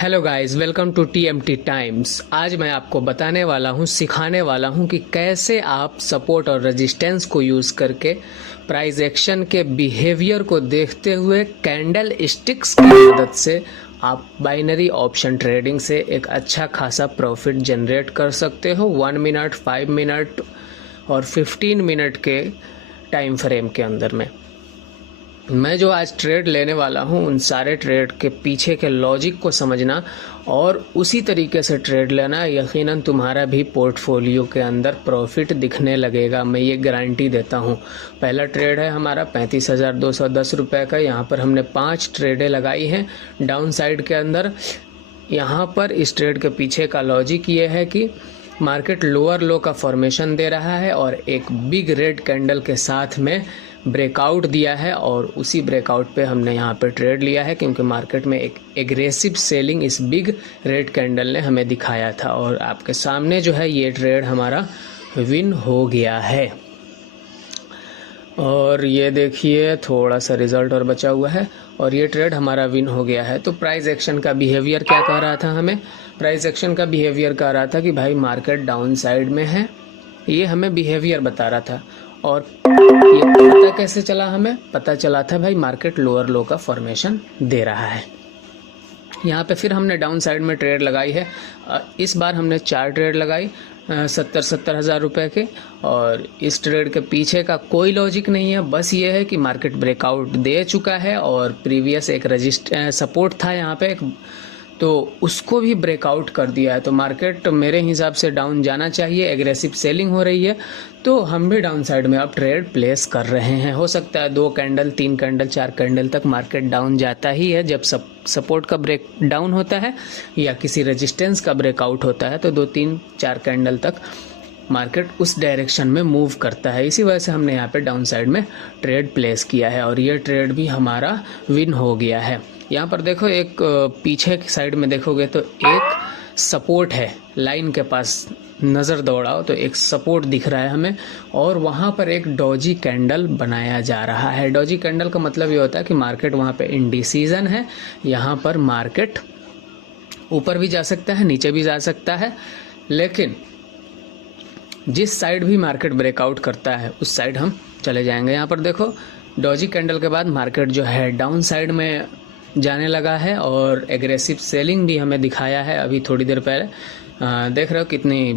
Hello guys, welcome to TMT times. आज मैं आपको बताने वाला हूँ, सिखाने वाला हूँ कि कैसे आप सपोर्ट और रेजिस्टेंस को यूज़ करके प्राइस एक्शन के बिहेवियर को देखते हुए कैंडल स्टिक्स की मदद से आप बाइनरी ऑप्शन ट्रेडिंग से एक अच्छा खासा प्रॉफिट जनरेट कर सकते हो 1 मिनट, 5 मिनट और 15 मिनट के टाइम फ्रेम के अंदर में। मैं जो आज ट्रेड लेने वाला हूं, उन सारे ट्रेड के पीछे के लॉजिक को समझना और उसी तरीके से ट्रेड लेना, यकीनन तुम्हारा भी पोर्टफोलियो के अंदर प्रॉफिट दिखने लगेगा। मैं ये गारंटी देता हूं। पहला ट्रेड है हमारा 35,210 रुपये का। यहाँ पर हमने 5 ट्रेडें लगाई हैं डाउन साइड के अंदर। यहाँ पर इस ट्रेड के पीछे का लॉजिक ये है कि मार्केट लोअर लो का फॉर्मेशन दे रहा है और एक बिग रेड कैंडल के साथ में ब्रेकआउट दिया है, और उसी ब्रेकआउट पे हमने यहाँ पे ट्रेड लिया है, क्योंकि मार्केट में एक एग्रेसिव सेलिंग इस बिग रेड कैंडल ने हमें दिखाया था। और आपके सामने जो है ये ट्रेड हमारा विन हो गया है। और ये देखिए थोड़ा सा रिजल्ट और बचा हुआ है, और ये ट्रेड हमारा विन हो गया है। तो प्राइस एक्शन का बिहेवियर क्या कह रहा था हमें? प्राइस एक्शन का बिहेवियर कह रहा था कि भाई मार्केट डाउन साइड में है, ये हमें बिहेवियर बता रहा था। और ये पता कैसे चला? हमें पता चला था भाई मार्केट लोअर लो का फॉर्मेशन दे रहा है। यहाँ पे फिर हमने डाउन साइड में ट्रेड लगाई है। इस बार हमने 4 ट्रेड लगाई 70 हज़ार रुपये के। और इस ट्रेड के पीछे का कोई लॉजिक नहीं है, बस ये है कि मार्केट ब्रेकआउट दे चुका है और प्रीवियस एक सपोर्ट था यहाँ पे, तो उसको भी ब्रेकआउट कर दिया है। तो मार्केट मेरे हिसाब से डाउन जाना चाहिए, एग्रेसिव सेलिंग हो रही है, तो हम भी डाउन साइड में अब ट्रेड प्लेस कर रहे हैं। हो सकता है 2 कैंडल, 3 कैंडल, 4 कैंडल तक मार्केट डाउन जाता ही है। जब सपोर्ट का ब्रेक डाउन होता है या किसी रेजिस्टेंस का ब्रेकआउट होता है तो 2, 3, 4 कैंडल तक मार्केट उस डायरेक्शन में मूव करता है। इसी वजह से हमने यहाँ पे डाउन साइड में ट्रेड प्लेस किया है, और ये ट्रेड भी हमारा विन हो गया है। यहाँ पर देखो, एक पीछे की साइड में देखोगे तो एक सपोर्ट है, लाइन के पास नज़र दौड़ाओ तो एक सपोर्ट दिख रहा है हमें, और वहाँ पर एक डॉजी कैंडल बनाया जा रहा है। डॉजी कैंडल का मतलब ये होता है कि मार्केट वहाँ पे इंडिसीजन है। यहाँ पर मार्केट ऊपर भी जा सकता है, नीचे भी जा सकता है, लेकिन जिस साइड भी मार्केट ब्रेकआउट करता है उस साइड हम चले जाएंगे। यहाँ पर देखो, डॉजी कैंडल के बाद मार्केट जो है डाउन साइड में जाने लगा है, और एग्रेसिव सेलिंग भी हमें दिखाया है अभी थोड़ी देर पहले। देख रहे हो कितनी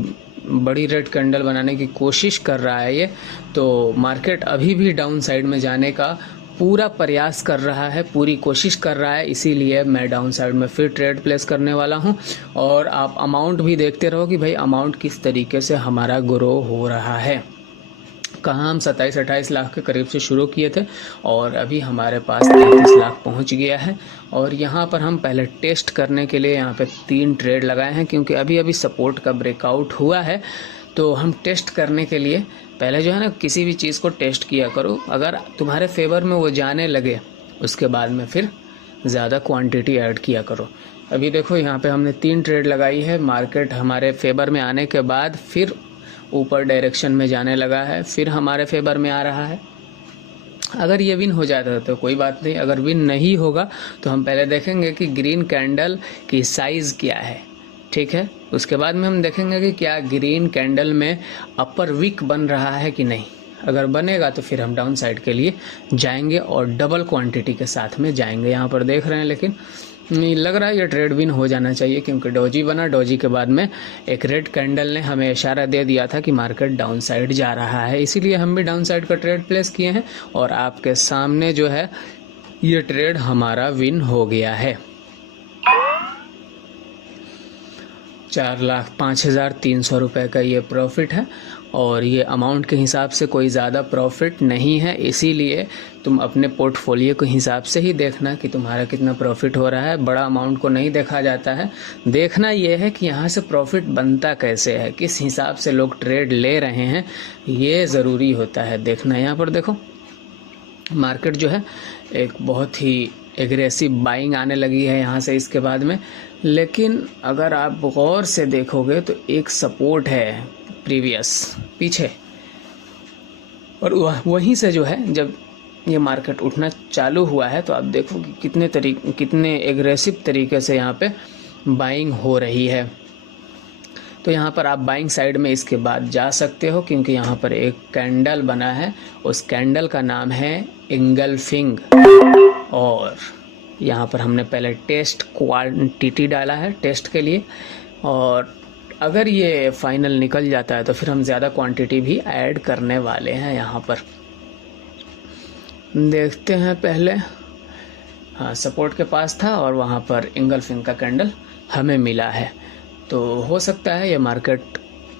बड़ी रेड कैंडल बनाने की कोशिश कर रहा है ये। तो मार्केट अभी भी डाउन साइड में जाने का पूरा प्रयास कर रहा है, पूरी कोशिश कर रहा है, इसीलिए मैं डाउन साइड में फिर ट्रेड प्लेस करने वाला हूं। और आप अमाउंट भी देखते रहो कि भाई अमाउंट किस तरीके से हमारा ग्रो हो रहा है। कहाँ हम 27-28 लाख के करीब से शुरू किए थे और अभी हमारे पास 33 लाख पहुंच गया है। और यहाँ पर हम पहले टेस्ट करने के लिए यहाँ पे 3 ट्रेड लगाए हैं, क्योंकि अभी अभी सपोर्ट का ब्रेकआउट हुआ है। तो हम टेस्ट करने के लिए पहले जो है ना, किसी भी चीज़ को टेस्ट किया करो, अगर तुम्हारे फेवर में वो जाने लगे उसके बाद में फिर ज़्यादा क्वांटिटी ऐड किया करो। अभी देखो यहाँ पे हमने 3 ट्रेड लगाई है, मार्केट हमारे फेवर में आने के बाद फिर ऊपर डायरेक्शन में जाने लगा है, फिर हमारे फेवर में आ रहा है। अगर ये विन हो जाता है तो कोई बात नहीं, अगर विन नहीं होगा तो हम पहले देखेंगे कि ग्रीन कैंडल की साइज़ क्या है, ठीक है। उसके बाद में हम देखेंगे कि क्या ग्रीन कैंडल में अपर विक बन रहा है कि नहीं। अगर बनेगा तो फिर हम डाउन साइड के लिए जाएंगे और डबल क्वांटिटी के साथ में जाएंगे। यहाँ पर देख रहे हैं, लेकिन नहीं लग रहा है ये ट्रेड विन हो जाना चाहिए, क्योंकि डॉजी बना। डॉजी के बाद में एक रेड कैंडल ने हमें इशारा दे दिया था कि मार्केट डाउन साइड जा रहा है, इसीलिए हम भी डाउन साइड का ट्रेड प्लेस किए हैं। और आपके सामने जो है ये ट्रेड हमारा विन हो गया है। 4,05,300 रुपये का ये प्रॉफिट है, और ये अमाउंट के हिसाब से कोई ज़्यादा प्रॉफिट नहीं है, इसीलिए तुम अपने पोर्टफोलियो के हिसाब से ही देखना कि तुम्हारा कितना प्रॉफिट हो रहा है। बड़ा अमाउंट को नहीं देखा जाता है, देखना ये है कि यहाँ से प्रॉफिट बनता कैसे है, किस हिसाब से लोग ट्रेड ले रहे हैं, ये ज़रूरी होता है देखना। यहाँ पर देखो, मार्केट जो है एक बहुत ही एग्रेसिव बाइंग आने लगी है यहाँ से इसके बाद में, लेकिन अगर आप गौर से देखोगे तो एक सपोर्ट है प्रीवियस पीछे, और वहीं से जो है जब ये मार्केट उठना चालू हुआ है तो आप देखो कि कितने एग्रेसिव तरीके से यहाँ पे बाइंग हो रही है। तो यहाँ पर आप बाइंग साइड में इसके बाद जा सकते हो, क्योंकि यहाँ पर एक कैंडल बना है, उस कैंडल का नाम है इंगल्फिंग। और यहाँ पर हमने पहले टेस्ट क्वांटिटी डाला है टेस्ट के लिए, और अगर ये फाइनल निकल जाता है तो फिर हम ज़्यादा क्वांटिटी भी ऐड करने वाले हैं। यहाँ पर देखते हैं पहले, हाँ सपोर्ट के पास था और वहाँ पर इंगल्फिंग का कैंडल हमें मिला है। तो हो सकता है ये मार्केट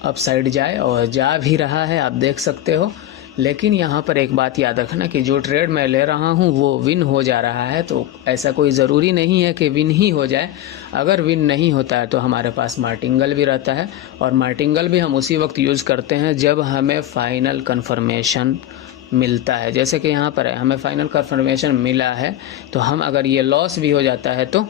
अप साइड जाए, और जा भी रहा है, आप देख सकते हो। लेकिन यहाँ पर एक बात याद रखना कि जो ट्रेड मैं ले रहा हूँ वो विन हो जा रहा है, तो ऐसा कोई ज़रूरी नहीं है कि विन ही हो जाए। अगर विन नहीं होता है तो हमारे पास मार्टिंगल भी रहता है, और मार्टिंगल भी हम उसी वक्त यूज़ करते हैं जब हमें फाइनल कन्फर्मेशन मिलता है। जैसे कि यहाँ पर है, हमें फाइनल कन्फर्मेशन मिला है, तो हम अगर ये लॉस भी हो जाता है तो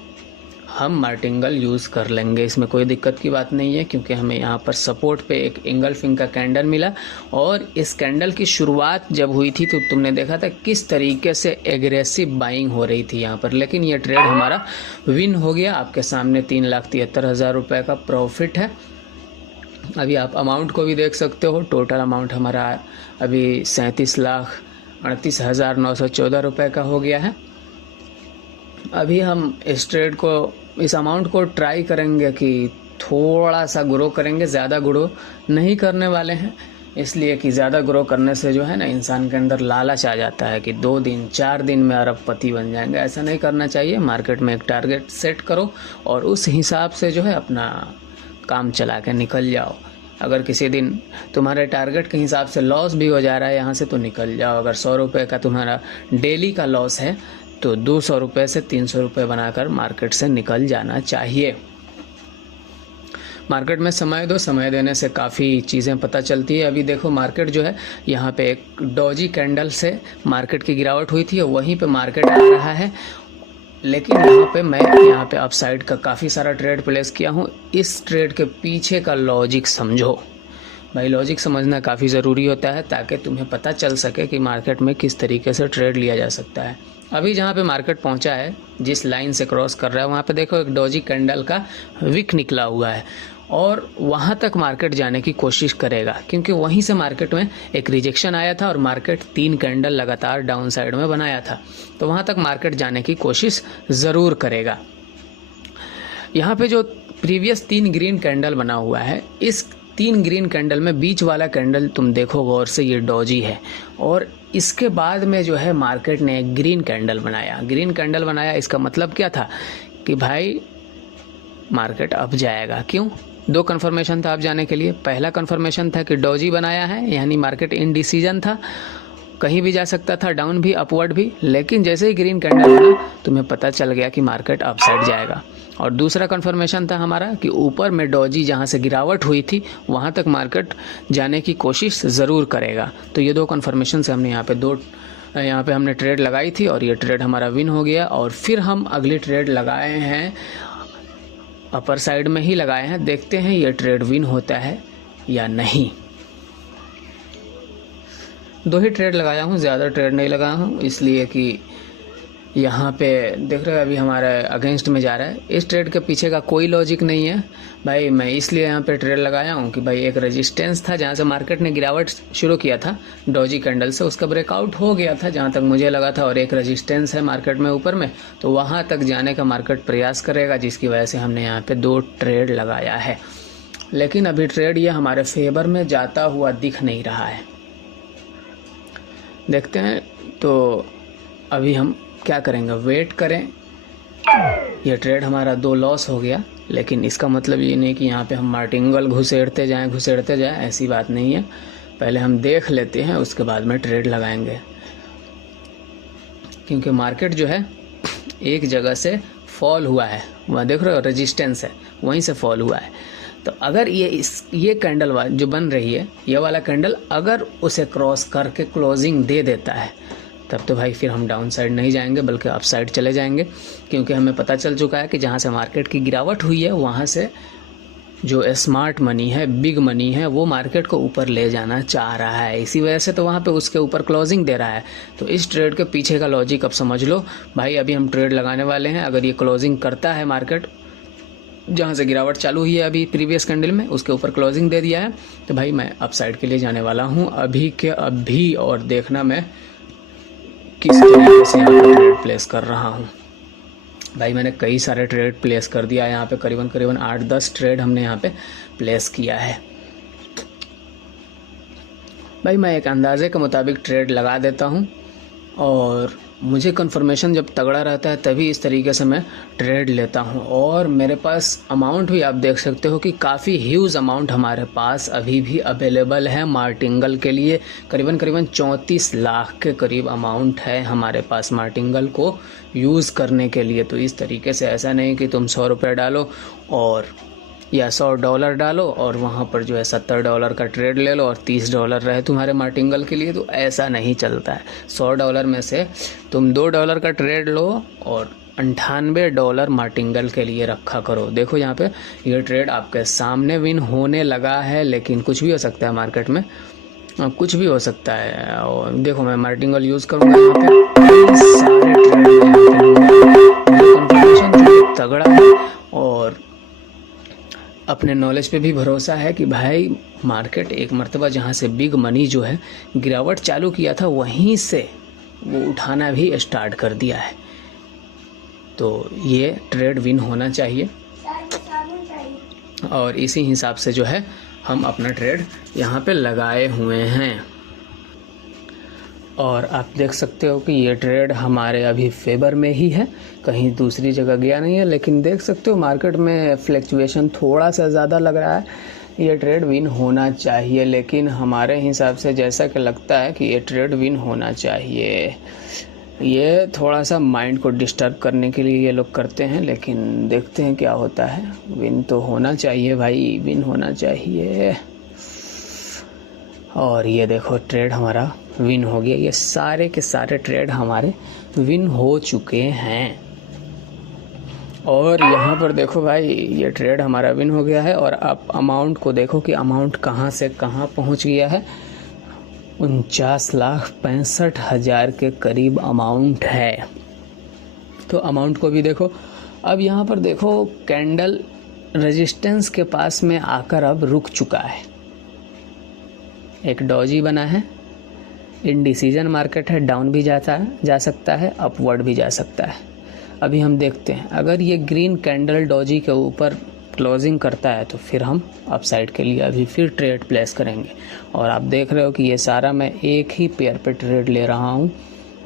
हम मार्टिंगल यूज़ कर लेंगे, इसमें कोई दिक्कत की बात नहीं है, क्योंकि हमें यहाँ पर सपोर्ट पे एक इंगल्फिंग का कैंडल मिला। और इस कैंडल की शुरुआत जब हुई थी तो तुमने देखा था किस तरीके से एग्रेसिव बाइंग हो रही थी यहाँ पर, लेकिन ये ट्रेड हमारा विन हो गया। आपके सामने 3,73,000 रुपये का प्रॉफिट है। अभी आप अमाउंट को भी देख सकते हो, टोटल अमाउंट हमारा अभी 37,38,914 रुपये का हो गया है। अभी हम इस ट्रेड को, इस अमाउंट को ट्राई करेंगे कि थोड़ा सा ग्रो करेंगे, ज़्यादा ग्रो नहीं करने वाले हैं, इसलिए कि ज़्यादा ग्रो करने से जो है ना इंसान के अंदर लालच आ जाता है कि 2 दिन 4 दिन में अरबपति बन जाएंगे। ऐसा नहीं करना चाहिए। मार्केट में एक टारगेट सेट करो और उस हिसाब से जो है अपना काम चला के निकल जाओ। अगर किसी दिन तुम्हारे टारगेट के हिसाब से लॉस भी हो जा रहा है यहाँ से, तो निकल जाओ। अगर 100 रुपये का तुम्हारा डेली का लॉस है तो 200 रुपये से 300 रुपये बनाकर मार्केट से निकल जाना चाहिए। मार्केट में समय दो, समय देने से काफ़ी चीज़ें पता चलती है। अभी देखो मार्केट जो है यहाँ पे एक डॉजी कैंडल से मार्केट की गिरावट हुई थी और वहीं पे मार्केट आ रहा है। लेकिन मैं यहाँ पे अपसाइड का काफ़ी सारा ट्रेड प्लेस किया हूँ। इस ट्रेड के पीछे का लॉजिक समझो भाई, लॉजिक समझना काफ़ी ज़रूरी होता है ताकि तुम्हें पता चल सके कि मार्केट में किस तरीके से ट्रेड लिया जा सकता है। अभी जहाँ पे मार्केट पहुँचा है, जिस लाइन से क्रॉस कर रहा है, वहाँ पे देखो एक डॉजी कैंडल का विक निकला हुआ है और वहाँ तक मार्केट जाने की कोशिश करेगा, क्योंकि वहीं से मार्केट में एक रिजेक्शन आया था और मार्केट 3 कैंडल लगातार डाउन साइड में बनाया था, तो वहाँ तक मार्केट जाने की कोशिश ज़रूर करेगा। यहाँ पे जो प्रीवियस 3 ग्रीन कैंडल बना हुआ है, इस 3 ग्रीन कैंडल में बीच वाला कैंडल तुम देखो गौर से, ये डॉजी है। और इसके बाद में जो है मार्केट ने एक ग्रीन कैंडल बनाया। ग्रीन कैंडल बनाया इसका मतलब क्या था कि भाई मार्केट अप जाएगा। क्यों? 2 कन्फर्मेशन था अप जाने के लिए। पहला कन्फर्मेशन था कि डॉजी बनाया है, यानी मार्केट इनडिसीजन था, कहीं भी जा सकता था, डाउन भी अपवर्ड भी। लेकिन जैसे ही ग्रीन कैंडल बना तुम्हें पता चल गया कि मार्केट अप साइड जाएगा। और दूसरा कन्फर्मेशन था हमारा कि ऊपर में डॉजी जहाँ से गिरावट हुई थी वहाँ तक मार्केट जाने की कोशिश ज़रूर करेगा। तो ये 2 कन्फर्मेशन से हमने यहाँ पे हमने ट्रेड लगाई थी और ये ट्रेड हमारा विन हो गया। और फिर हम अगली ट्रेड लगाए हैं, अपर साइड में ही लगाए हैं। देखते हैं ये ट्रेड विन होता है या नहीं। 2 ही ट्रेड लगाया हूँ, ज़्यादा ट्रेड नहीं लगाया हूँ, इसलिए कि यहाँ पे देख रहे हो अभी हमारा अगेंस्ट में जा रहा है। इस ट्रेड के पीछे का कोई लॉजिक नहीं है भाई। मैं इसलिए यहाँ पे ट्रेड लगाया हूँ कि भाई एक रेजिस्टेंस था जहाँ से मार्केट ने गिरावट शुरू किया था डॉजी कैंडल से, उसका ब्रेकआउट हो गया था जहाँ तक मुझे लगा था, और एक रेजिस्टेंस है मार्केट में ऊपर में, तो वहाँ तक जाने का मार्केट प्रयास करेगा, जिसकी वजह से हमने यहाँ पर 2 ट्रेड लगाया है। लेकिन अभी ट्रेड ये हमारे फेवर में जाता हुआ दिख नहीं रहा है। देखते हैं तो अभी हम क्या करेंगे, वेट करें। ये ट्रेड हमारा 2 लॉस हो गया, लेकिन इसका मतलब ये नहीं कि यहाँ पे हम मार्टिंगल घुसेड़ते जाएं, ऐसी बात नहीं है। पहले हम देख लेते हैं, उसके बाद में ट्रेड लगाएंगे, क्योंकि मार्केट जो है एक जगह से फॉल हुआ है, वहाँ देख रहे हो रेजिस्टेंस है, वहीं से फॉल हुआ है। तो अगर ये कैंडल जो बन रही है, ये वाला कैंडल अगर उसे क्रॉस करके क्लोजिंग दे देता है, तब तो भाई फिर हम डाउन साइड नहीं जाएंगे बल्कि अप साइड चले जाएंगे, क्योंकि हमें पता चल चुका है कि जहाँ से मार्केट की गिरावट हुई है वहाँ से जो स्मार्ट मनी है, बिग मनी है, वो मार्केट को ऊपर ले जाना चाह रहा है। इसी वजह से तो वहाँ पे उसके ऊपर क्लोजिंग दे रहा है। तो इस ट्रेड के पीछे का लॉजिक अब समझ लो भाई। अभी हम ट्रेड लगाने वाले हैं, अगर ये क्लोजिंग करता है मार्केट जहाँ से गिरावट चालू हुई है अभी प्रीवियस कैंडल में, उसके ऊपर क्लोजिंग दे दिया है। तो भाई मैं अप साइड के लिए जाने वाला हूँ अभी के अभी, और देखना मैं किस तरीके से यहाँ पे ट्रेड प्लेस कर रहा हूँ। भाई मैंने कई सारे ट्रेड प्लेस कर दिया है यहाँ पे, करीबन 8-10 ट्रेड हमने यहाँ पे प्लेस किया है। भाई मैं एक अंदाजे के मुताबिक ट्रेड लगा देता हूँ, और मुझे कंफर्मेशन जब तगड़ा रहता है तभी इस तरीके से मैं ट्रेड लेता हूँ। और मेरे पास अमाउंट भी आप देख सकते हो कि काफ़ी ह्यूज अमाउंट हमारे पास अभी भी अवेलेबल है मार्टिंगल के लिए। करीबन 34 लाख के करीब अमाउंट है हमारे पास मार्टिंगल को यूज़ करने के लिए। तो इस तरीके से ऐसा नहीं कि तुम 100 रुपये डालो और या $100 डालो और वहाँ पर जो है $70 का ट्रेड ले लो और $30 रहे तुम्हारे मार्टिंगल के लिए, तो ऐसा नहीं चलता है। $100 में से तुम $2 का ट्रेड लो और $98 मार्टिंगल के लिए रखा करो। देखो यहाँ पे ये ट्रेड आपके सामने विन होने लगा है, लेकिन कुछ भी हो सकता है मार्केट में, कुछ भी हो सकता है। और देखो मैं मार्टिंगल यूज़ करूँगा यहाँ पे, सारे ट्रेड तगड़ा है और अपने नॉलेज पे भी भरोसा है कि भाई मार्केट एक मर्तबा जहाँ से बिग मनी जो है गिरावट चालू किया था वहीं से वो उठाना भी स्टार्ट कर दिया है। तो ये ट्रेड विन होना चाहिए और इसी हिसाब से जो है हम अपना ट्रेड यहाँ पे लगाए हुए हैं। और आप देख सकते हो कि ये ट्रेड हमारे अभी फेवर में ही है, कहीं दूसरी जगह गया नहीं है। लेकिन देख सकते हो मार्केट में फ्लक्चुएशन थोड़ा सा ज़्यादा लग रहा है। ये ट्रेड विन होना चाहिए, लेकिन हमारे हिसाब से जैसा कि लगता है कि ये ट्रेड विन होना चाहिए। ये थोड़ा सा माइंड को डिस्टर्ब करने के लिए ये लोग करते हैं, लेकिन देखते हैं क्या होता है। विन तो होना चाहिए भाई, विन होना चाहिए। और ये देखो ट्रेड हमारा विन हो गया। ये सारे के सारे ट्रेड हमारे विन हो चुके हैं। और यहाँ पर देखो भाई ये ट्रेड हमारा विन हो गया है। और आप अमाउंट को देखो कि अमाउंट कहाँ से कहाँ पहुँच गया है। 49,65,000 के करीब अमाउंट है। तो अमाउंट को भी देखो। अब यहाँ पर देखो कैंडल रेजिस्टेंस के पास में आकर अब रुक चुका है। एक डॉजी बना है, इंडिसीजन मार्केट है, डाउन भी जा सकता है, अपवर्ड भी जा सकता है। अभी हम देखते हैं, अगर ये ग्रीन कैंडल डॉजी के ऊपर क्लोजिंग करता है तो फिर हम अपसाइड के लिए अभी फिर ट्रेड प्लेस करेंगे। और आप देख रहे हो कि ये सारा मैं एक ही पेयर पे ट्रेड ले रहा हूँ,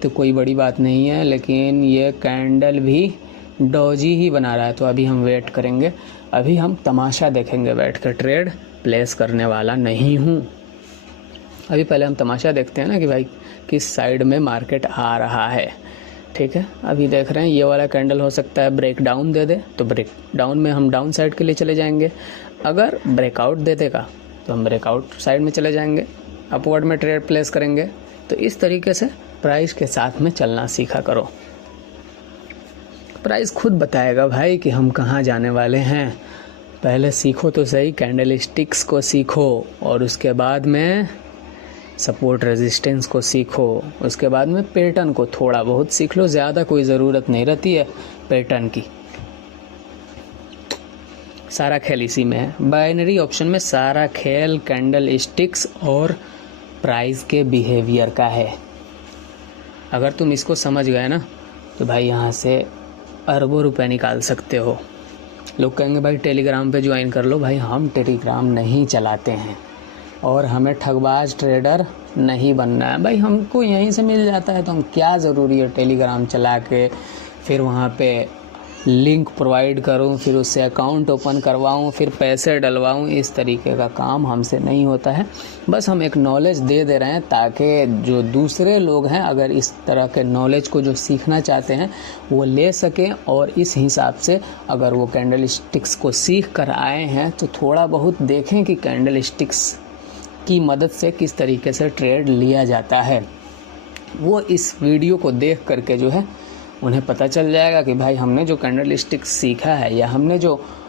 तो कोई बड़ी बात नहीं है। लेकिन ये कैंडल भी डॉजी ही बना रहा है, तो अभी हम वेट करेंगे। अभी हम तमाशा देखेंगे, बैठ कर ट्रेड प्लेस करने वाला नहीं हूँ। अभी पहले हम तमाशा देखते हैं ना कि भाई किस साइड में मार्केट आ रहा है। ठीक है, अभी देख रहे हैं ये वाला कैंडल हो सकता है ब्रेक डाउन दे दे, तो ब्रेक डाउन में हम डाउन साइड के लिए चले जाएंगे। अगर ब्रेकआउट दे देगा तो हम ब्रेकआउट साइड में चले जाएंगे, अपवर्ड में ट्रेड प्लेस करेंगे। तो इस तरीके से प्राइस के साथ में चलना सीखा करो। प्राइस खुद बताएगा भाई कि हम कहाँ जाने वाले हैं। पहले सीखो तो सही, कैंडल स्टिक्स को सीखो और उसके बाद में सपोर्ट रेजिस्टेंस को सीखो। उसके बाद में पैटर्न को थोड़ा बहुत सीख लो, ज़्यादा कोई ज़रूरत नहीं रहती है पैटर्न की। सारा खेल इसी में है। बाइनरी ऑप्शन में सारा खेल कैंडल स्टिक्स और प्राइस के बिहेवियर का है। अगर तुम इसको समझ गए ना तो भाई यहाँ से अरबों रुपए निकाल सकते हो। लोग कहेंगे भाई टेलीग्राम पे ज्वाइन कर लो। भाई हम टेलीग्राम नहीं चलाते हैं और हमें ठगबाज ट्रेडर नहीं बनना है। भाई हमको यहीं से मिल जाता है, तो हम क्या ज़रूरी है टेलीग्राम चला के फिर वहाँ पे लिंक प्रोवाइड करूँ, फिर उससे अकाउंट ओपन करवाऊँ, फिर पैसे डलवाऊँ। इस तरीके का काम हमसे नहीं होता है। बस हम एक नॉलेज दे रहे हैं ताकि जो दूसरे लोग हैं अगर इस तरह के नॉलेज को जो सीखना चाहते हैं वो ले सकें, और इस हिसाब से अगर वो कैंडल स्टिक्स को सीख कर आए हैं तो थोड़ा बहुत देखें कि कैंडल स्टिक्स की मदद से किस तरीके से ट्रेड लिया जाता है। वो इस वीडियो को देख करके जो है उन्हें पता चल जाएगा कि भाई हमने जो कैंडल स्टिक्स सीखा है या हमने जो